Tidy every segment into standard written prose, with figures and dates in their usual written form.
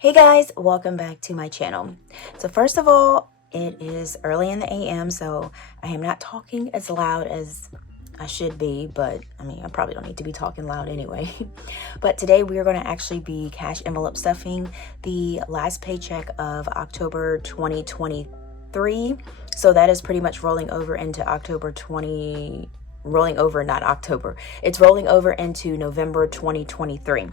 Hey guys, welcome back to my channel. So first of all, it is early in the AM, so I am not talking as loud as I should be, but I mean, I probably don't need to be talking loud anyway. But today we are going to actually be cash envelope stuffing the last paycheck of October 2023. So that is pretty much rolling over into it's rolling over into November 2023.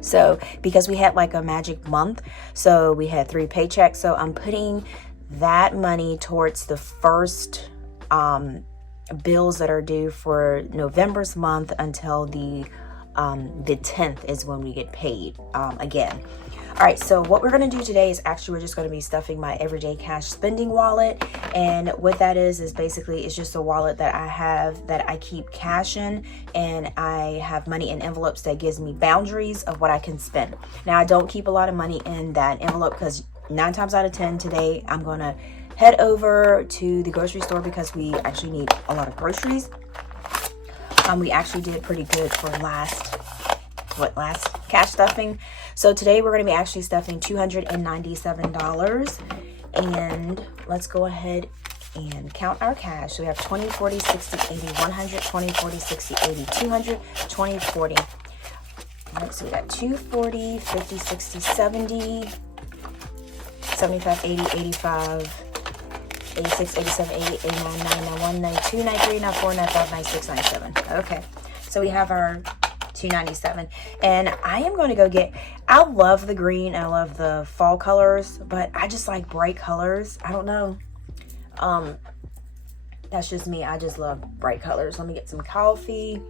So because we had like a magic month, so we had 3 paychecks, so I'm putting that money towards the first bills that are due for November's month until the 10th is when we get paid again. All right, so what we're going to do today is actually we're just going to be stuffing my everyday cash spending wallet. And what that is basically it's just a wallet that I have that I keep cash in, and I have money in envelopes that gives me boundaries of what I can spend. Now, I don't keep a lot of money in that envelope because 9 times out of 10 today I'm going to head over to the grocery store because we actually need a lot of groceries. We actually did pretty good for last cash stuffing. So today we're going to be actually stuffing $297, and let's go ahead and count our cash. So we have 20, 40, 60, 80, 100, 20, 40, 60, 80, 200, 20, 40. All right, so we got 240, 50, 60, 70, 75, 80, 85, 86, 87, 88, 89, 90, 91, 92, 93, 94, 95, 96, 97. Okay, so we have our 297, and I am going to go get, I love the green and I love the fall colors, but I just like bright colors. I don't know, that's just me. I just love bright colors. Let me get some coffee,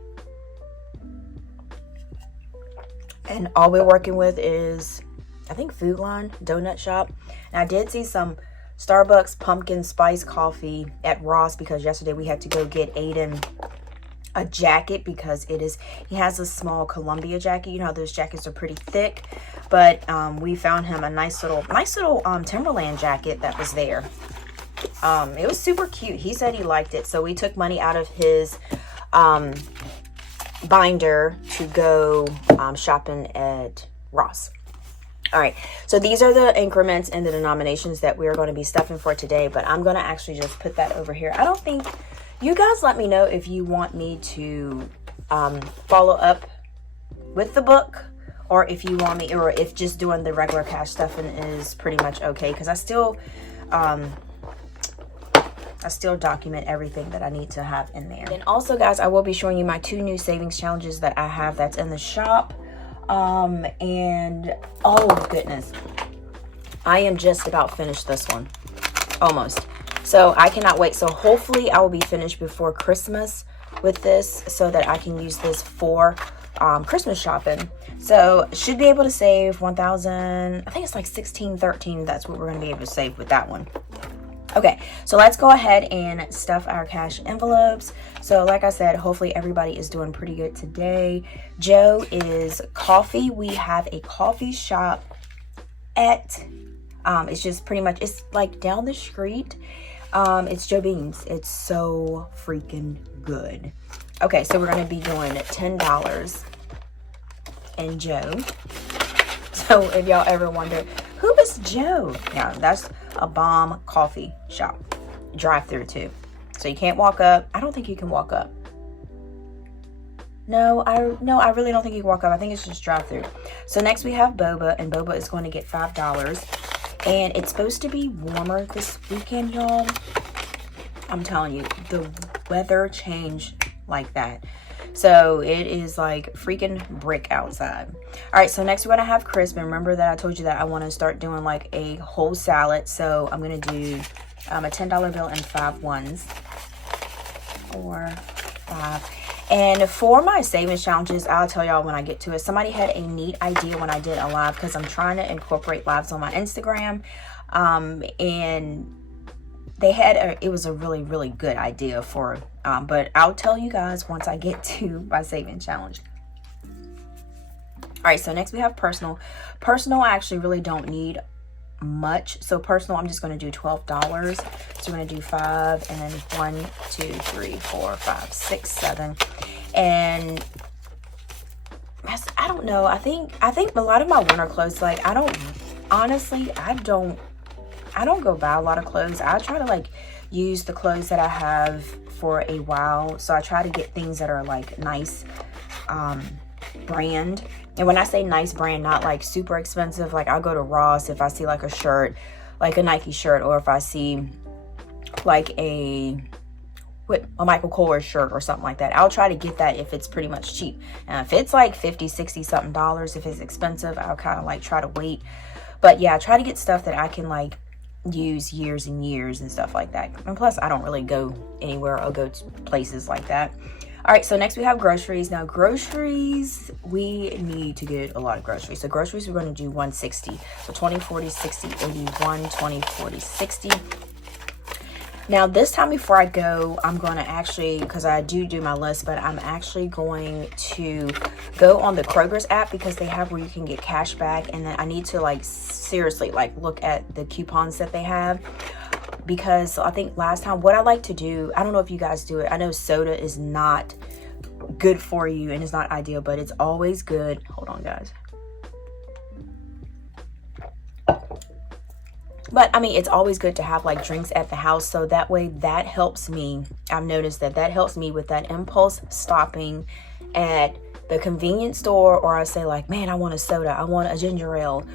and all we're working with is I think Food Line Donut Shop. And I did see some Starbucks pumpkin spice coffee at Ross because yesterday we had to go get Aiden a jacket because he has a small Columbia jacket. You know how those jackets are pretty thick, but we found him a nice little Timberland jacket that was there. It was super cute. He said he liked it, so we took money out of his binder to go shopping at Ross. All right, so these are the increments and the denominations that we're going to be stuffing for today, but I'm going to actually just put that over here. I don't think, you guys let me know if you want me to follow up with the book, or if you want me, or if just doing the regular cash stuffing is pretty much okay, because I still document everything that I need to have in there. And also, guys, I will be showing you my 2 new savings challenges that I have that's in the shop. And oh goodness, I am just about finished this one, almost. So I cannot wait. So hopefully I will be finished before Christmas with this so that I can use this for Christmas shopping. So should be able to save 1,000, I think it's like 1613. That's what we're going to be able to save with that one. Okay, so let's go ahead and stuff our cash envelopes. So like I said, hopefully everybody is doing pretty good today. Joe is coffee. We have a coffee shop at, it's just pretty much, it's like down the street. It's Joe Beans. It's so freaking good. Okay, so we're going to be doing $10 and Joe. So if y'all ever wonder, who is Joe? Now, that's a bomb coffee shop. Drive-through too. So you can't walk up. I don't think you can walk up. No, I really don't think you can walk up. I think it's just drive-through. So next we have Boba, and Boba is going to get $5. And it's supposed to be warmer this weekend, y'all. I'm telling you, the weather changed like that. So it is like freaking brick outside. All right, so next we're gonna have crisp. And remember that I told you that I want to start doing like a whole salad. So I'm gonna do a $10 bill and 5 ones. 4, 5. And for my savings challenges, I'll tell y'all when I get to it. Somebody had a neat idea when I did a live, because I'm trying to incorporate lives on my Instagram. And they had it was a really, really good idea for but I'll tell you guys once I get to my saving challenge. All right, so next we have personal. I actually really don't need much. So personal, I'm just going to do $12. So we're going to do 5, and then 1, 2, 3, 4, 5, 6, 7. And I don't know. I think a lot of my winter clothes, like, I don't go buy a lot of clothes. I try to like use the clothes that I have for a while. So I try to get things that are like nice brand. And when I say nice brand, not like super expensive, like I'll go to Ross if I see like a shirt, like a Nike shirt, or if I see like a Michael Kors shirt or something like that. I'll try to get that if it's pretty much cheap. And if it's like $50, $60 something, if it's expensive, I'll kind of like try to wait. But yeah, I try to get stuff that I can like use years and years and stuff like that. And plus, I don't really go anywhere or go to places like that. All right, so next we have groceries. Now groceries, we need to get a lot of groceries. So groceries, we're going to do 160. So 20, 40, 60, 81, 20, 40, 60. Now this time before I go, I'm going to actually, because I do my list, but I'm actually going to go on the Kroger's app, because they have where you can get cash back. And then I need to like seriously like look at the coupons that they have, because I think last time, what I like to do, I don't know if you guys do it. I know soda is not good for you and it's not ideal, but it's always good. Hold on, guys. But I mean, it's always good to have like drinks at the house. So that way, that helps me. I've noticed that helps me with that impulse stopping at the convenience store, or I say like, man, I want a soda, I want a ginger ale.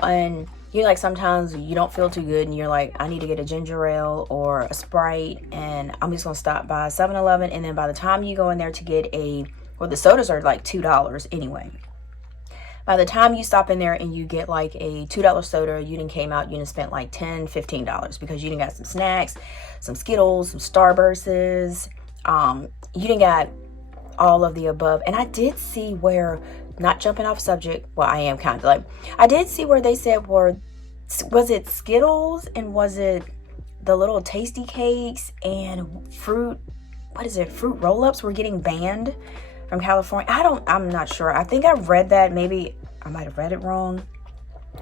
And you're like, sometimes you don't feel too good and you're like, I need to get a ginger ale or a Sprite, and I'm just gonna stop by 7-Eleven. And then by the time you go in there to get the sodas are like $2 anyway. By the time you stop in there and you get like a $2 soda, you done came out, you done spent like $10, $15, because you done got some snacks, some Skittles, some Starbursts. You done got all of the above. And I did see where, not jumping off subject, well, I am kind of like, I did see where they said was it Skittles and was it the little tasty cakes and fruit roll-ups were getting banned from California. I'm not sure. I think I read that. Maybe I might have read it wrong,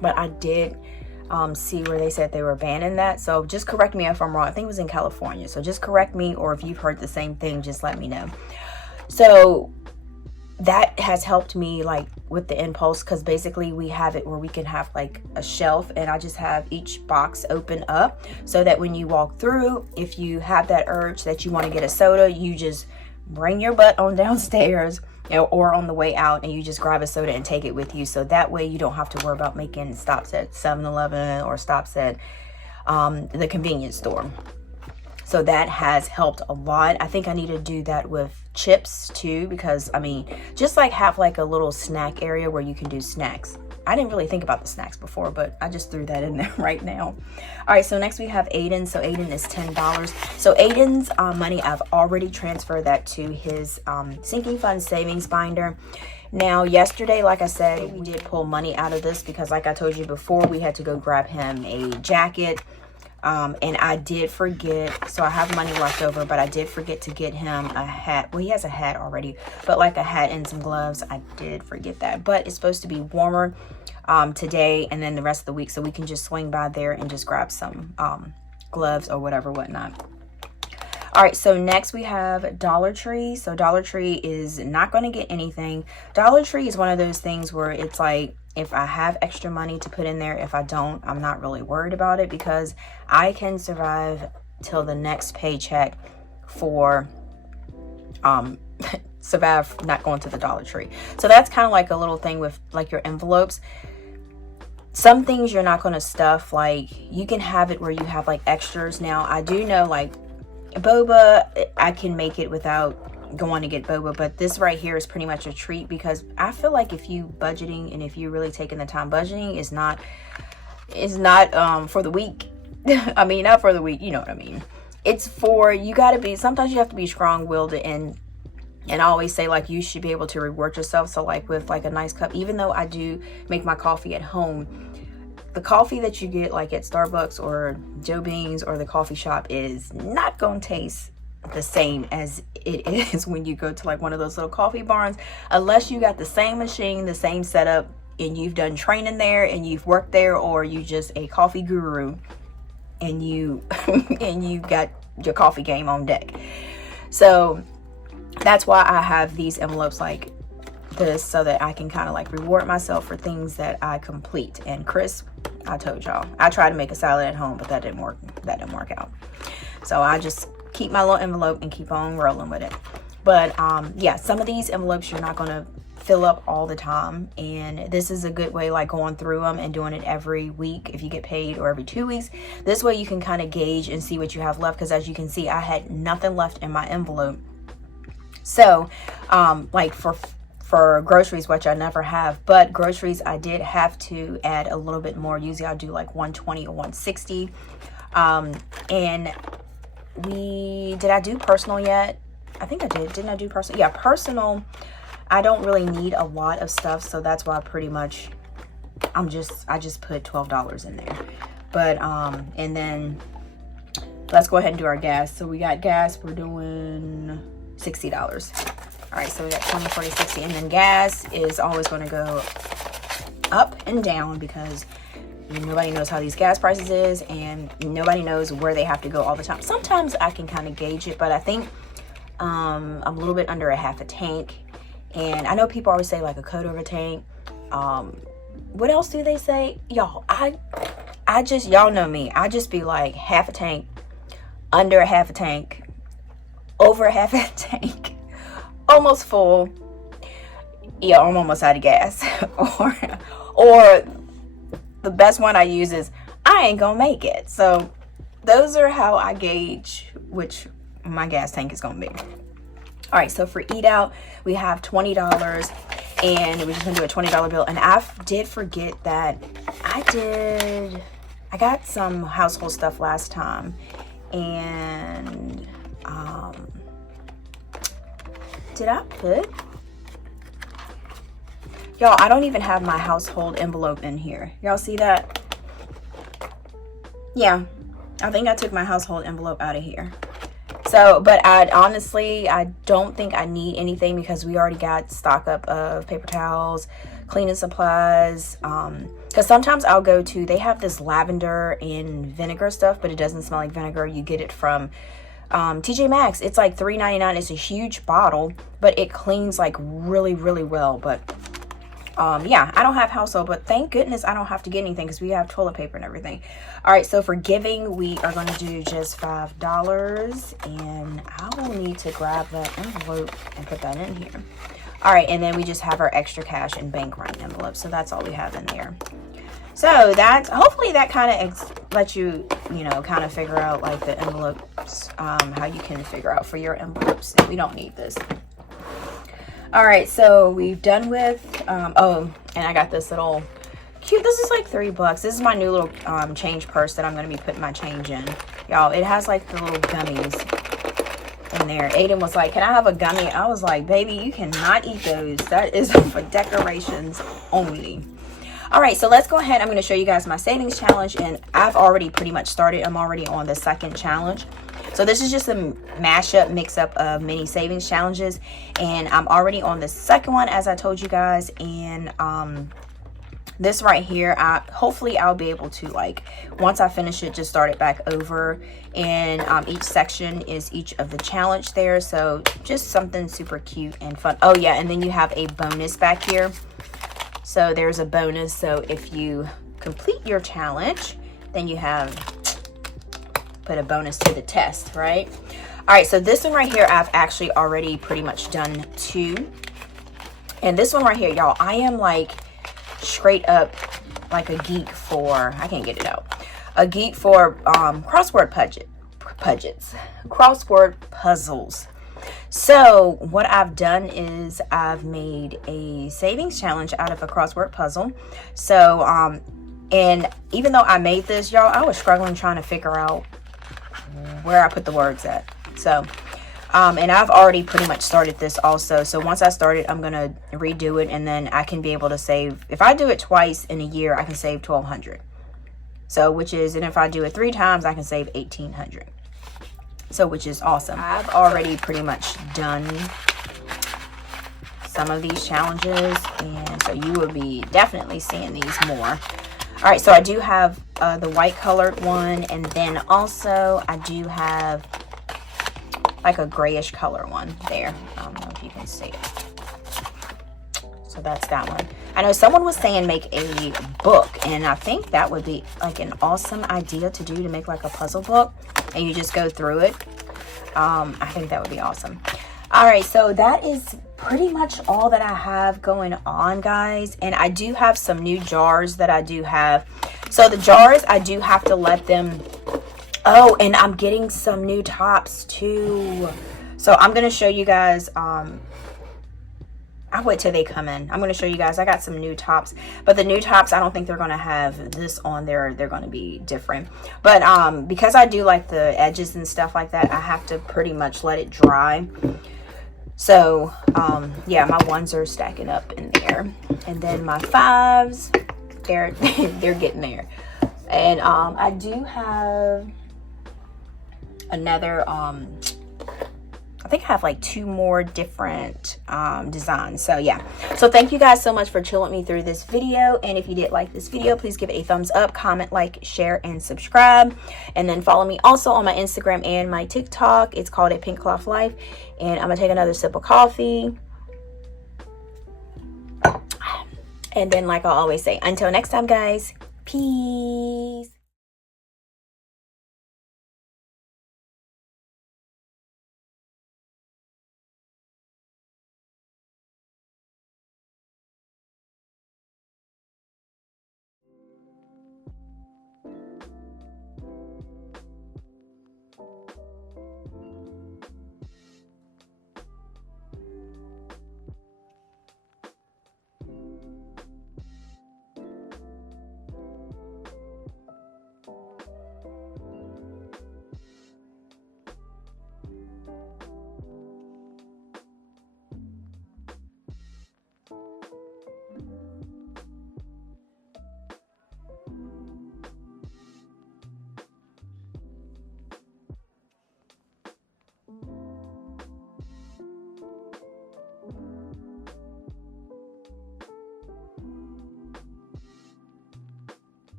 but I did see where they said they were banning that. So just correct me if I'm wrong. I think it was in California. So just correct me, or if you've heard the same thing, just let me know. So that has helped me like with the impulse, because basically we have it where we can have like a shelf, and I just have each box open up so that when you walk through, if you have that urge that you want to get a soda, you just bring your butt on downstairs, or on the way out, and you just grab a soda and take it with you. So that way you don't have to worry about making stops at 7-Eleven or stops at the convenience store. So that has helped a lot. I think I need to do that with chips too, because I mean, just like have like a little snack area where you can do snacks. I didn't really think about the snacks before, but I just threw that in there right now. All right, so next we have Aiden. So Aiden is $10. So Aiden's money, I've already transferred that to his sinking fund savings binder. Now, yesterday, like I said, we did pull money out of this because like I told you before, we had to go grab him a jacket. And I did forget, so I have money left over, but I did forget to get him a hat. Well, he has a hat already, but like a hat and some gloves, I did forget that. But it's supposed to be warmer today and then the rest of the week, so we can just swing by there and just grab some gloves or whatnot. All right, so next we have Dollar Tree. So Dollar Tree is not going to get anything. Dollar Tree is one of those things where it's like, if I have extra money to put in there, if I don't, I'm not really worried about it, because I can survive till the next paycheck for survive not going to the Dollar Tree. So that's kind of like a little thing with like your envelopes. Some things you're not going to stuff, like you can have it where you have like extras. Now I do know like boba, I can make it without going to get boba, but this right here is pretty much a treat, because I feel like if you budgeting and if you're really taking the time, budgeting is not for the weak. I mean, not for the weak, you know what I mean. It's for, you got to be, sometimes you have to be strong-willed, and I always say like you should be able to reward yourself. So like with like a nice cup, even though I do make my coffee at home, the coffee that you get like at Starbucks or Joe Bean's or the coffee shop is not gonna taste the same as it is when you go to like one of those little coffee barns, unless you got the same machine, the same setup, and you've done training there and you've worked there, or you just a coffee guru and you and you got your coffee game on deck. So that's why I have these envelopes like this so that I can kind of like reward myself for things that I complete. And Chris, I told y'all, I tried to make a salad at home, but that didn't work. That didn't work out. So I just keep my little envelope and keep on rolling with it. But yeah, some of these envelopes you're not going to fill up all the time, and this is a good way, like going through them and doing it every week if you get paid, or every 2 weeks. This way you can kind of gauge and see what you have left, because as you can see, I had nothing left in my envelope. So like for groceries, which I never have, but groceries I did have to add a little bit more. Usually I'll do like 120 or 160. And did I do personal yet? I think I did. Didn't I do personal? Yeah, personal. I don't really need a lot of stuff, so that's why pretty much I just put $12 in there. But and then let's go ahead and do our gas. So we got gas, we're doing $60. All right, so we got 20, 40, 60, and then gas is always going to go up and down because nobody knows how these gas prices is, and nobody knows where they have to go all the time. Sometimes I can kind of gauge it, but I think I'm a little bit under a half a tank. And I know people always say like a quarter of a tank. What else do they say? Y'all, I just, y'all know me. I just be like half a tank, under a half a tank, over a half a tank, almost full. Yeah, I'm almost out of gas. or the best one I use is I ain't gonna make it. So those are how I gauge which my gas tank is gonna be. All right, so for eat out, we have $20, and we're just gonna do a $20 bill. And I did forget that I got some household stuff last time, and did I put? Y'all, I don't even have my household envelope in here. Y'all see that? Yeah, I think I took my household envelope out of here. So, but honestly, I don't think I need anything because we already got stock up of paper towels, cleaning supplies. Because sometimes I'll go to, they have this lavender and vinegar stuff, but it doesn't smell like vinegar. You get it from TJ Maxx. It's like $3.99. It's a huge bottle, but it cleans like really, really well. But yeah, I don't have household, but thank goodness I don't have to get anything because we have toilet paper and everything. All right, so for giving, we are going to do just $5, and I will need to grab that envelope and put that in here. All right, and then we just have our extra cash and bank run envelope, so that's all we have in there. So that's, hopefully that kind of lets you, you know, kind of figure out like the envelopes, how you can figure out for your envelopes. We don't need this. All right, so we've done with, oh, and I got this little cute, this is like $3. This is my new little change purse that I'm going to be putting my change in. Y'all, it has like the little gummies in there. Aiden was like, can I have a gummy? I was like, baby, you cannot eat those. That is for decorations only. All right, so let's go ahead. I'm going to show you guys my savings challenge, and I've already pretty much started. I'm already on the second challenge. So this is just a mashup, mix-up of mini savings challenges, and I'm already on the second one, as I told you guys. And this right here, hopefully I'll be able to, like, once I finish it, just start it back over. And each section is each of the challenge there, so just something super cute and fun. Oh yeah, and then you have a bonus back here. So there's a bonus. So if you complete your challenge, then you have put a bonus to the test, right? All right, so this one right here, I've actually already pretty much done 2. And this one right here, y'all, I am like straight up like a geek for, I can't get it out, a geek for crossword puzzles. So what I've done is I've made a savings challenge out of a crossword puzzle. So and even though I made this, y'all, I was struggling trying to figure out where I put the words at. So and I've already pretty much started this also. So once I start it, I'm gonna redo it, and then I can be able to save, if I do it twice in a year, I can save $1,200. So which is, and if I do it 3 times, I can save $1,800. So which is awesome. I've already pretty much done some of these challenges, and so you will be definitely seeing these more. All right, so I do have the white colored one, and then also I do have like a grayish color one there. I don't know if you can see it. So that's that one. I know someone was saying make a book, and I think that would be like an awesome idea to do, to make like a puzzle book and you just go through it. I think that would be awesome. All right, so that is pretty much all that I have going on, guys. And I do have some new jars that I do have. So the jars, I do have to let them... Oh, and I'm getting some new tops too. So I'm going to show you guys... I'll wait till they come in. I'm going to show you guys. I got some new tops. But the new tops, I don't think they're going to have this on there. They're going to be different. But because I do like the edges and stuff like that, I have to pretty much let it dry. So, yeah, my ones are stacking up in there. And then my fives, they're getting there. And I do have another... I think I have like 2 more different designs. So yeah, so thank you guys so much for chilling with me through this video. And if you did like this video, please give it a thumbs up, comment, like, share, and subscribe. And then follow me also on my Instagram and my TikTok. It's called 𝗗𝗚𝗏𝗡𝗧life. And I'm gonna take another sip of coffee. And then, like I always say, until next time, guys, peace.